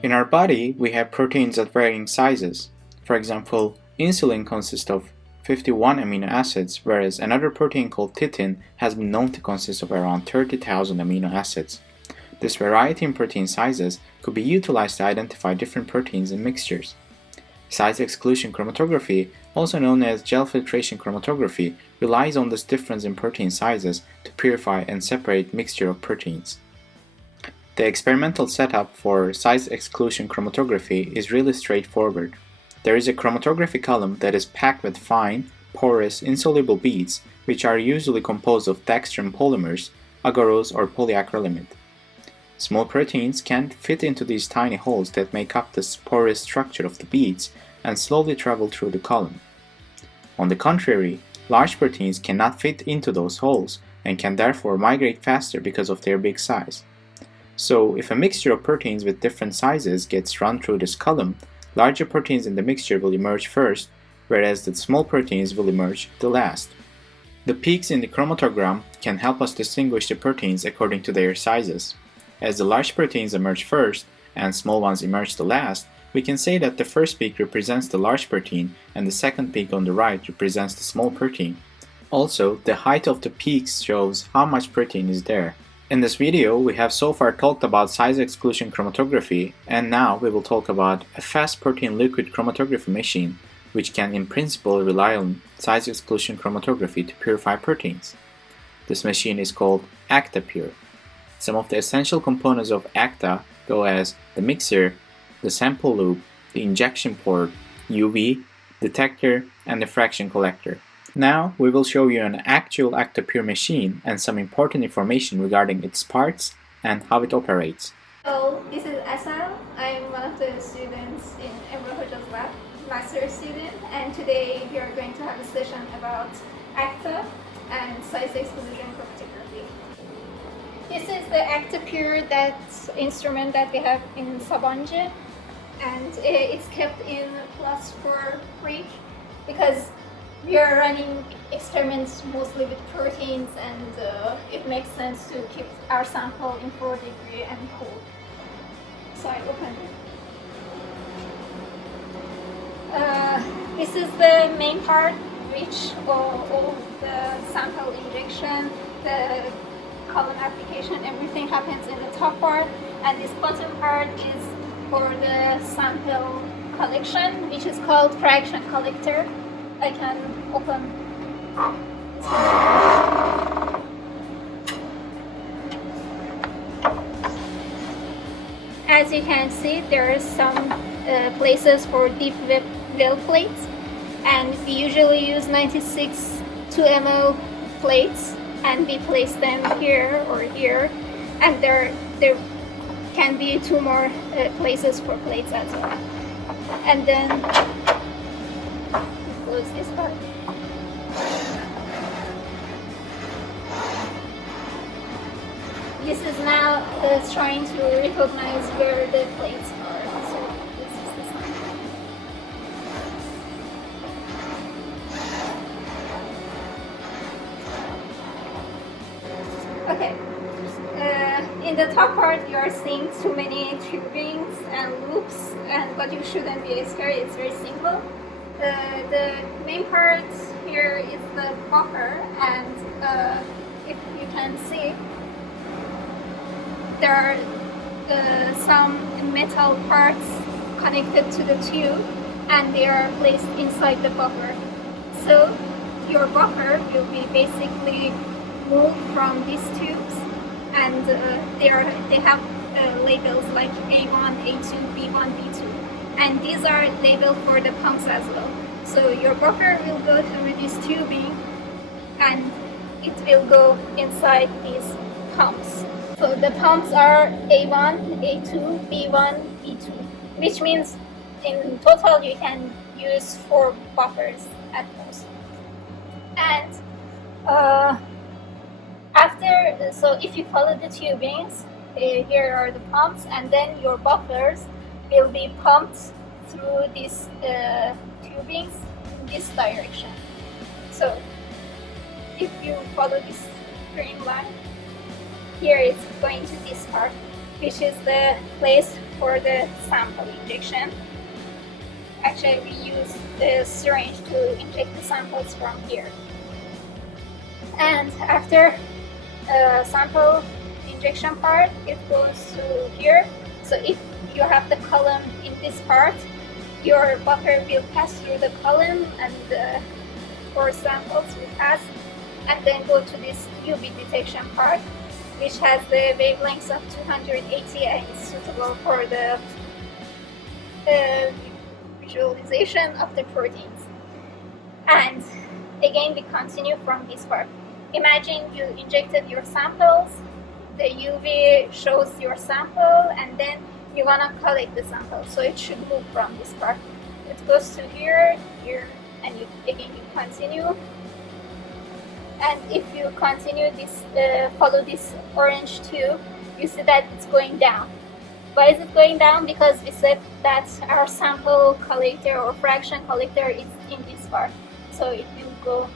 In our body, we have proteins at varying sizes. For example, insulin consists of 51 amino acids, whereas another protein called titin has been known to consist of around 30,000 amino acids. This variety in protein sizes could be utilized to identify different proteins in mixtures. Size exclusion chromatography, also known as gel filtration chromatography, relies on this difference in protein sizes to purify and separate mixture of proteins. The experimental setup for size exclusion chromatography is really straightforward. There is a chromatography column that is packed with fine, porous, insoluble beads, which are usually composed of dextrin polymers, agarose, or polyacrylamide. Small proteins can fit into these tiny holes that make up the porous structure of the beads and slowly travel through the column. On the contrary, large proteins cannot fit into those holes and can therefore migrate faster because of their big size. So, if a mixture of proteins with different sizes gets run through this column, larger proteins in the mixture will emerge first, whereas the small proteins will emerge the last. The peaks in the chromatogram can help us distinguish the proteins according to their sizes. As the large proteins emerge first and small ones emerge the last, we can say that the first peak represents the large protein and the second peak on the right represents the small protein. Also, the height of the peaks shows how much protein is there. In this video, we have so far talked about size exclusion chromatography, and now we will talk about a fast protein liquid chromatography machine, which can in principle rely on size exclusion chromatography to purify proteins. This machine is called AKTA Pure. Some of the essential components of AKTA go as the mixer, the sample loop, the injection port, UV, detector, and the fraction collector. Now we will show you an actual AKTA Pure machine and some important information regarding its parts and how it operates. Hello, this is Asal. I'm one of the students in Emre Hoca's lab, master's student, and today we are going to have a session about AKTA and size exclusion chromatography. This is the AKTA Pure instrument that we have in Sabancı, and it's kept in +4 fridge because we are running experiments mostly with proteins, and it makes sense to keep our sample in 4° and cool. So I open it. This is the main part, which all the sample injection, the column application, everything happens in the top part, and this bottom part is for the sample collection, which is called fraction collector. I can open. As you can see, there are some places for deep well plates, and we usually use 96 2 ml plates, and we place them here or here, and there can be 2 more places for plates as well. And then close this part. This is now trying to recognize where the plates are. So this is the sign. Okay. In the top part, you are seeing too many tubings and loops, but you shouldn't be scared. It's very simple. The main part here is the buffer, and if you can see, there are some metal parts connected to the tube, and they are placed inside the buffer. So your buffer will be basically moved from these tubes, and they have labels like A1, A2, B1, B2. And these are labeled for the pumps as well. So your buffer will go through this tubing, and it will go inside these pumps. So the pumps are A1, A2, B1, B2, which means in total you can use 4 buffers at most. And so if you follow the tubings, here are the pumps, and then your buffers will be pumped through these tubings in this direction. So if you follow this green line, here it's going to this part, which is the place for the sample injection. Actually, we use the syringe to inject the samples from here. And after sample injection part, it goes to here. So if you have the column in this part, your buffer will pass through the column and the 4 samples will pass, and then go to this UV detection part, which has the wavelengths of 280 and is suitable for the visualization of the proteins. And again, we continue from this part. Imagine you injected your samples, the UV shows your sample, and then you want to collect the sample, so it should move from this part. It goes to here, here, and again you continue. And if you continue this, follow this orange tube, you see that it's going down. Why is it going down? Because we said that our sample collector or fraction collector is in this part, so it will go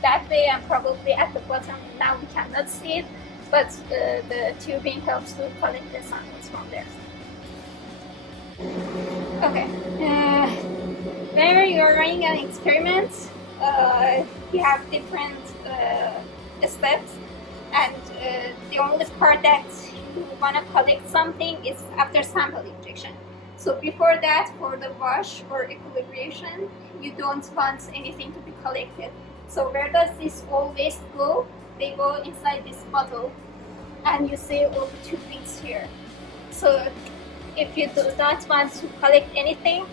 that way, and probably at the bottom now we cannot see it, but the tubing helps to collect the samples from there. Okay, whenever you're running an experiment, you have different steps, and the only part that you want to collect something is after sample injection. So before that, for the wash or equilibration, you don't want anything to be collected. So where does this all waste go? They go inside this bottle, and you see all the tubings here. So if you do not want to collect anything,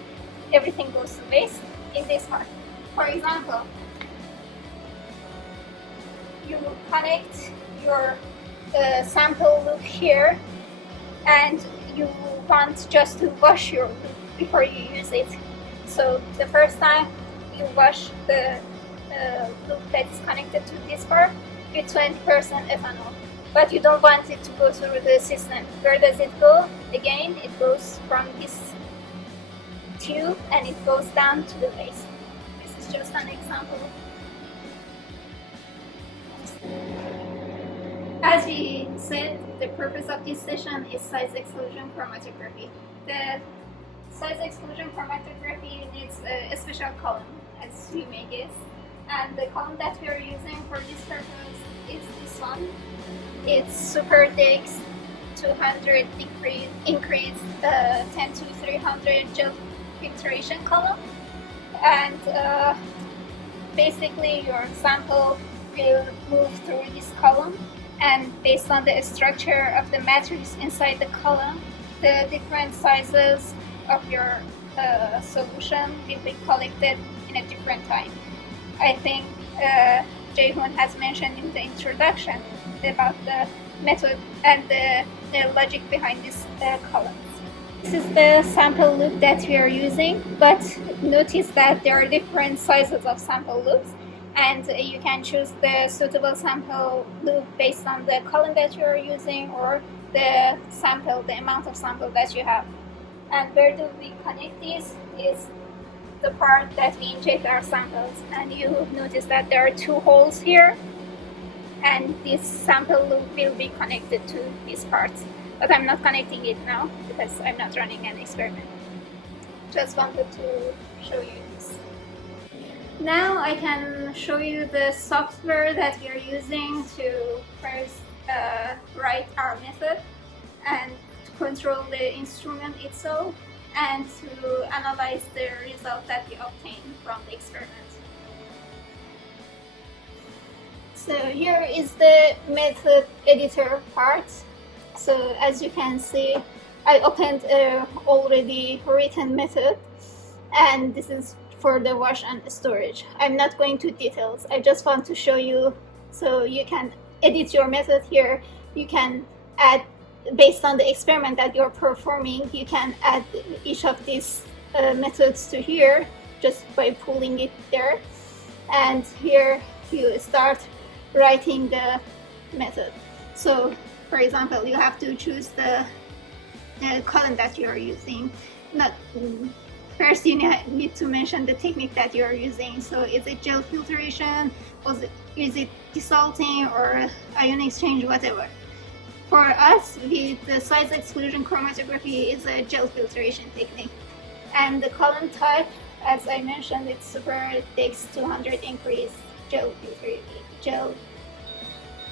everything goes to waste in this part. For example, you connect your sample loop here, and you want just to wash your loop before you use it. So the first time you wash the loop that is connected to this part with 20% ethanol, but you don't want it to go through the system. Where does it go? Again, it goes from this tube and it goes down to the waste. This is just an example. As we said, the purpose of this session is size exclusion chromatography. The size exclusion chromatography needs a special column, as you may guess. And the column that we are using for this purpose is this one. It's SuperDex 200 increase 10 to 300 gel filtration column. And basically your sample will move through this column, and based on the structure of the matrix inside the column, the different sizes of your solution will be collected in a different time. I think Ceyhun has mentioned in the introduction about the method and the logic behind these columns. This is the sample loop that we are using, but notice that there are different sizes of sample loops, and you can choose the suitable sample loop based on the column that you are using or the amount of sample that you have. And where do we connect this is the part that we inject our samples, and you notice that there are 2 holes here, and this sample loop will be connected to this part, but I'm not connecting it now because I'm not running an experiment. Just wanted to show you this. Now I can show you the software that we are using to first write our method and to control the instrument itself and to analyze the result that we obtain from the experiment. So here is the method editor part. So as you can see, I opened a already written method, and this is for the wash and storage. I'm not going to details. I just want to show you so you can edit your method here. You can add, based on the experiment that you're performing, you can add each of these methods to here just by pulling it there. And here you start writing the method. So for example, you have to choose the column that you are using. First you need to mention the technique that you are using. So is it gel filtration, is it desalting or ion exchange, whatever. For us, the size exclusion chromatography is a gel filtration technique. And the column type, as I mentioned, it's super Dex 200 increase gel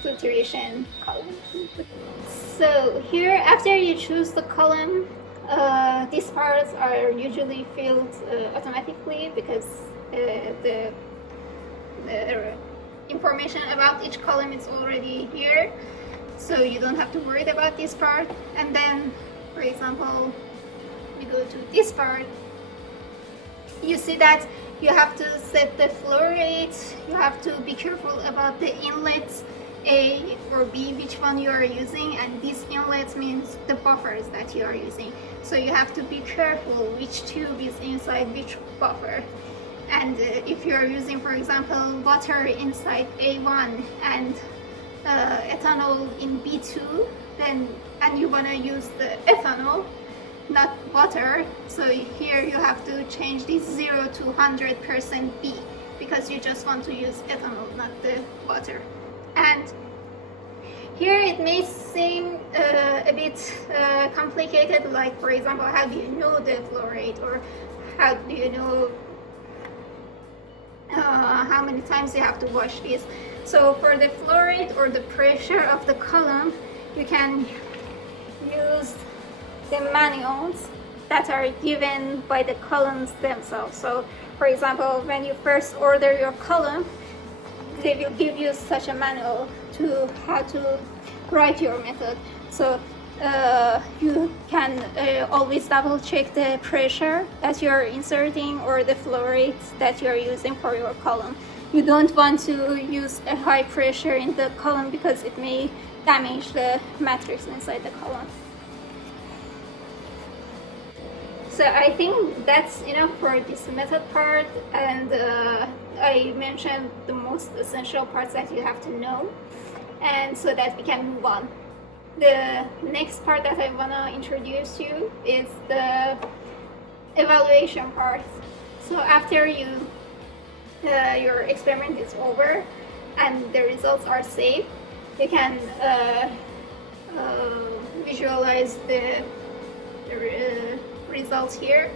filtration column. So here, after you choose the column, these parts are usually filled automatically because the information about each column is already here, so you don't have to worry about this part. And then, for example, you go to this part, you see that you have to set the flow rate, you have to be careful about the inlets, A or B, which one you are using, and these inlets means the buffers that you are using. So you have to be careful which tube is inside which buffer. And if you're using, for example, water inside A1 and ethanol in B2, then and you want to use the ethanol, not water, so here you have to change this 0 to 100% B, because you just want to use ethanol, not the water. And here it may seem a bit complicated, like, for example, how do you know the flow rate, or how do you know how many times you have to wash this. So for the flow rate or the pressure of the column, you can use the manuals that are given by the columns themselves. So for example, when you first order your column, they will give you such a manual to how to write your method. So you can always double check the pressure that you're inserting or the flow rate that you're using for your column. You don't want to use a high pressure in the column because it may damage the matrix inside the column. So I think that's enough for this method part, and I mentioned the most essential parts that you have to know, and so that we can move on. The next part that I want to introduce you is the evaluation part. So after your experiment is over and the results are saved, you can visualize the results here.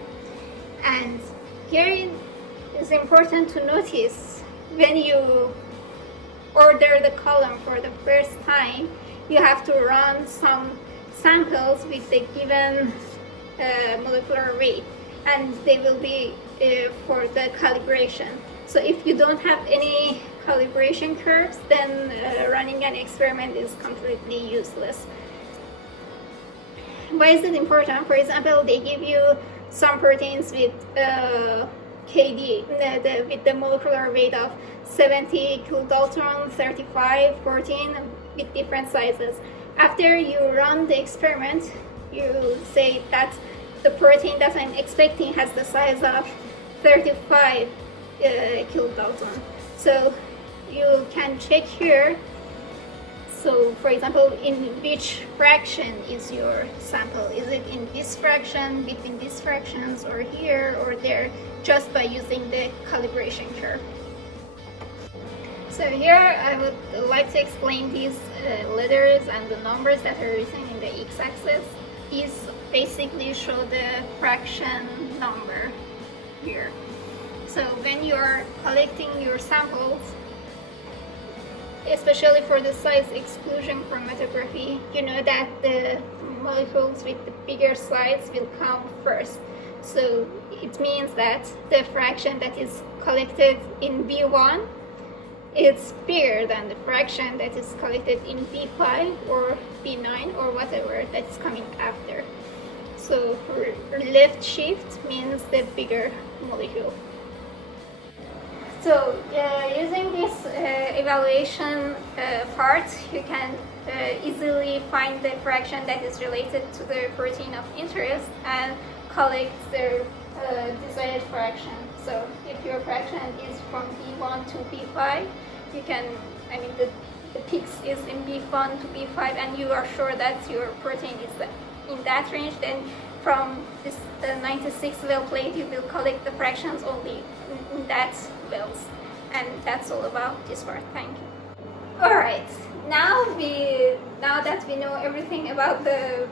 And here it is important to notice, when you order the column for the first time, you have to run some samples with the given molecular weight, and they will be for the calibration. So if you don't have any calibration curves, then running an experiment is completely useless. Why is it important? For example, they give you some proteins with KD, with the molecular weight of 70 kilodalton, 35, 14, with different sizes. After you run the experiment, you say that the protein that I'm expecting has the size of 35 kilodalton. So you can check here. So for example, in which fraction is your sample? Is it in this fraction, between these fractions, or here or there, just by using the calibration curve. So here I would like to explain these letters and the numbers that are written in the x-axis. These basically show the fraction number here. So when you're collecting your samples, especially for the size exclusion chromatography, you know that the molecules with the bigger size will come first. So it means that the fraction that is collected in B1 is bigger than the fraction that is collected in B5 or B9 or whatever that is coming after. So left shift means the bigger molecule. So using this evaluation part, you can easily find the fraction that is related to the protein of interest and collect the desired fraction. So if your fraction is from B1 to B5, you can, the peaks is in B1 to B5 and you are sure that your protein is in that range, then from this 96 well plate you will collect the fractions only in that wells. And that's all about this part. Thank you. Alright, now that we know everything about the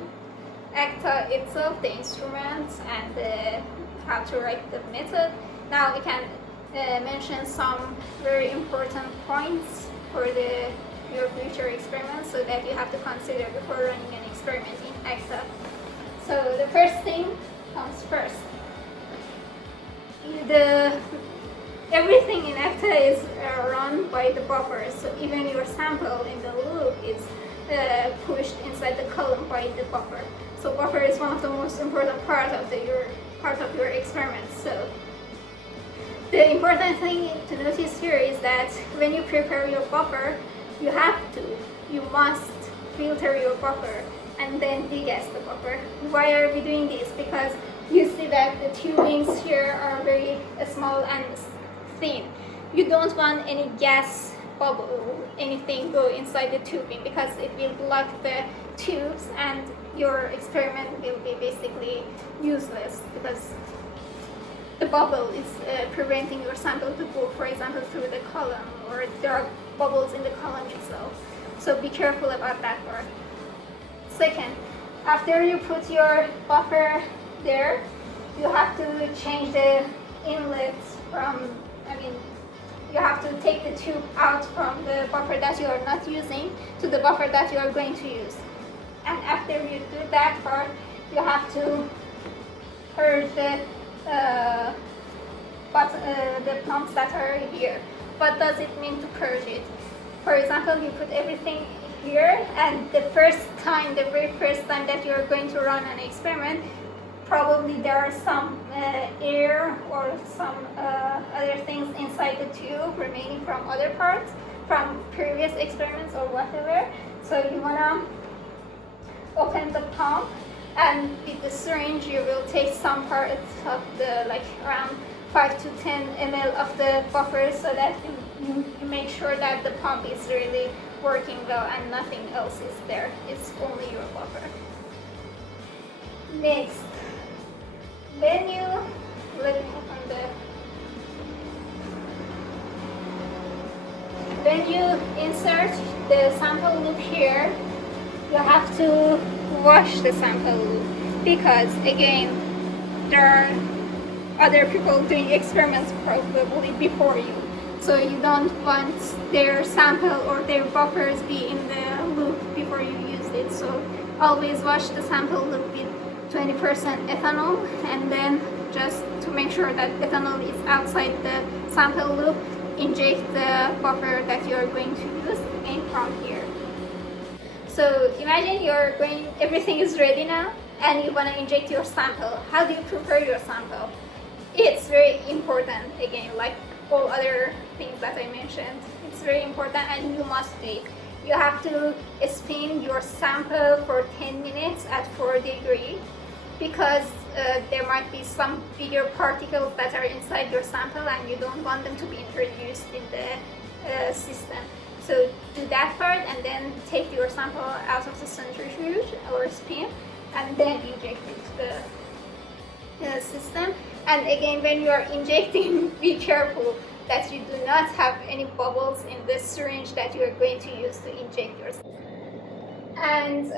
AKTA itself, the instruments, and how to write the method, now we can mention some very important points for your future experiments, so that you have to consider before running an experiment in AKTA. So the first thing comes first. Everything in AKTA is run by the buffer, so even your sample in the loop is pushed inside the column by the buffer. So buffer is one of the most important part of your experiment. So the important thing to notice here is that when you prepare your buffer, you must filter your buffer and then degas the buffer. Why are we doing this? Because you see that the tubings here are very small and thin. You don't want any gas bubble, anything go inside the tubing, because it will block the tubes and your experiment will be basically useless, because the bubble is preventing your sample to go, for example, through the column, or there are bubbles in the column itself. So be careful about that part. Second, after you put your buffer there, you have to change the inlet you have to take the tube out from the buffer that you are not using to the buffer that you are going to use. And after you do that part, you have to purge the pumps that are here. What does it mean to purge it? For example, you put everything here, and the very first time that you are going to run an experiment, probably there are some air or some other things inside the tube remaining from other parts, from previous experiments or whatever. So you wanna open the pump, and with the syringe you will take some part of the, around 5 to 10 ml of the buffer, so that you make sure that the pump is really working well and nothing else is there. It's only your buffer. Next, let me open when you insert the sample loop here, you have to wash the sample loop, because again, there are other people doing experiments probably before you, so you don't want their sample or their buffers be in the loop before you use it. So always wash the sample loop with 20% ethanol, and then just to make sure that ethanol is outside the sample loop, inject the buffer that you are going to use in from here. So imagine everything is ready now, and you want to inject your sample. How do you prepare your sample? It's very important, again, like all other things that I mentioned. It's very important, and you must do it. You have to spin your sample for 10 minutes at 4 degrees, because there might be some bigger particles that are inside your sample, and you don't want them to be introduced in the system. So do that part, and then take your sample out of the centrifuge or spin, and then inject it to the system. And again, when you are injecting, be careful that you do not have any bubbles in the syringe that you are going to use to inject your sample. And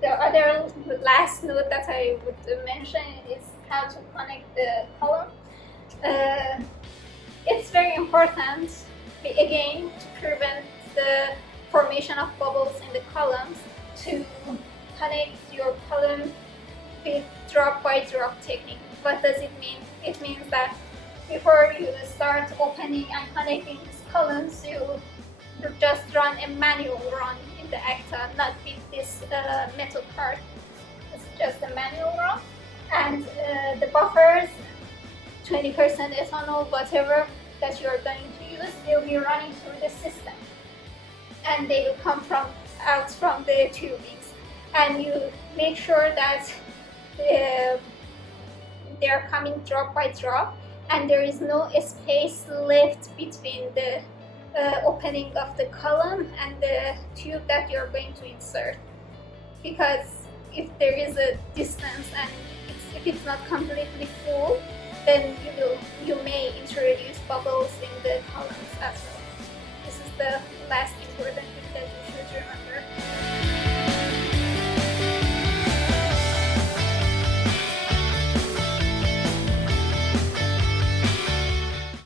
the other last note that I would mention is how to connect the column. It's very important, again, to prevent the formation of bubbles in the columns, to connect your column with drop-by-drop technique. What does it mean? It means that before you start opening and connecting these columns, you just run a manual run in the AKTA, not with this metal part. It's just a manual run, and the buffers, 20% ethanol, whatever that you are going to use, will be running through the system, and they will come out from the tubings. And you make sure that they are coming drop by drop, and there is no space left between the opening of the column and the tube that you're going to insert, because if there is a distance and if it's not completely full, then you may introduce bubbles in the columns as well. This is the last important important because